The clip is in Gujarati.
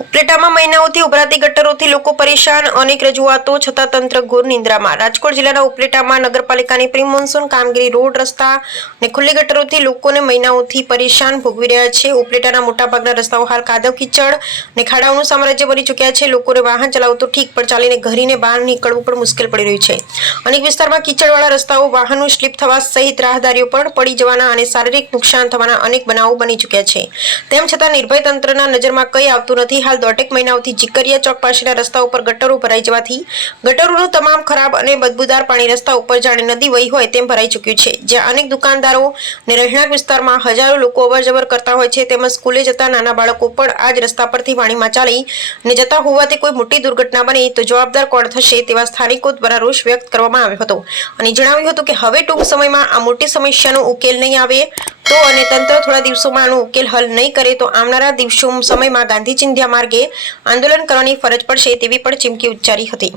ઉપલેટામાં મહિનાઓથી ઉભરાતી ગટરોથી લોકો પરેશાન, અનેક રજૂઆતો છતાં તંત્ર ઘોર નિંદ્રામાં। રાજકોટ જિલ્લાના ઉપલેટામાં નગરપાલિકાની પ્રી મોન્સૂન કામગીરી રોડ રસ્તા અને ખુલ્લી ગટરોથી લોકોને મહિનાઓથી પરેશાન ભોગવી રહ્યા છે। ઉપલેટાના મોટાભાગના રસ્તાઓ હાલ કાદવ કીચડ અને ખાડાઓનું સામ્રાજ્ય બની ચૂક્યા છે। લોકોને વાહન ચલાવતો ઠીક પણ ચાલીને ઘરીને બહાર નીકળવું પણ મુશ્કેલ પડી રહ્યું છે। અનેક વિસ્તારમાં કીચડવાળા રસ્તાઓ, વાહનો સ્લીપ થવા સહિત રાહદારીઓ પણ પડી જવાના અને શારીરિક નુકસાન થવાના અનેક બનાવો બની ચૂક્યા છે। તેમ છતાં નિર્ભય તંત્રના નજરમાં કંઈ આવતું નથી। હાલ દોઢેક મહિનાઓથી જીકરિયા ચોક પાસેના રસ્તા ઉપર ગટરો ભરાઈ જવાથી ગટરોનું તમામ ખરાબ અને બદબૂદાર પાણી રસ્તા ઉપર જાણે નદી વહી હોય તેમ ભરાઈ ચૂક્યું છે। જ્યાં અનેક દુકાનદારો અને રહેણાંક વિસ્તારમાં હજારો લોકો અવરજવર કરતા હોય છે, તેમજ સ્કૂલે જતા નાના બાળકો પણ આ જ રસ્તા પરથી પાણીમાં ચાલી અને જતા હોવાથી કોઈ મોટી દુર્ઘટના બને તો જવાબદાર કોણ થશે તેવા સ્થાનિકો દ્વારા રોષ વ્યક્ત કરવામાં આવ્યો હતો અને જણાવ્યું હતું કે હવે ટૂંક સમયમાં આ મોટી સમસ્યાનો ઉકેલ નહીં આવે તો અને તંત્ર થોડા દિવસોમાં આનો ઉકેલ હલ નહીં કરે તો આવનારા સમયમાં ગાંધી ચિંધ્યા માર્ગે આંદોલન કરવાની ફરજ પડશે તેવી પણ ચીમકી ઉચ્ચારી હતી।